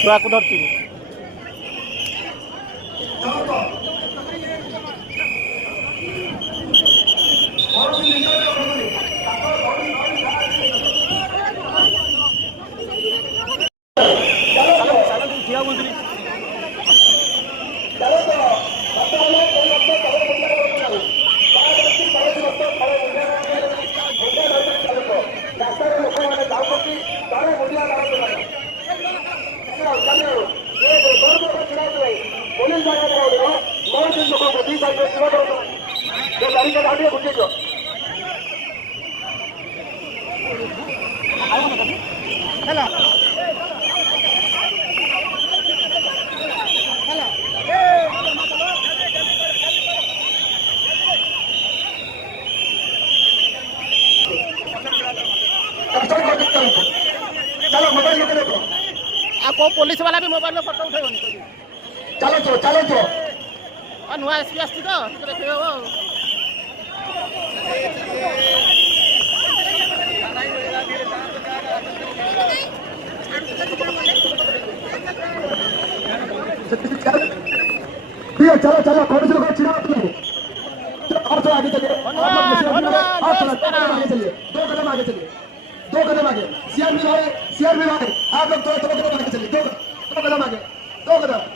ଛୁଆକୁ ଧରିଥିବୁ। को पुलिस वाला भी मोबाइल में फोटो उठेबनी। चलो तो नुआ एसपी आसी तो देखे हो चलो कौन से लोग चिड़ा और तो आगे चलिए दो कदम आगे सीआर भी भाई आप लोग दो कदम आगे चलिए दो कदम आगे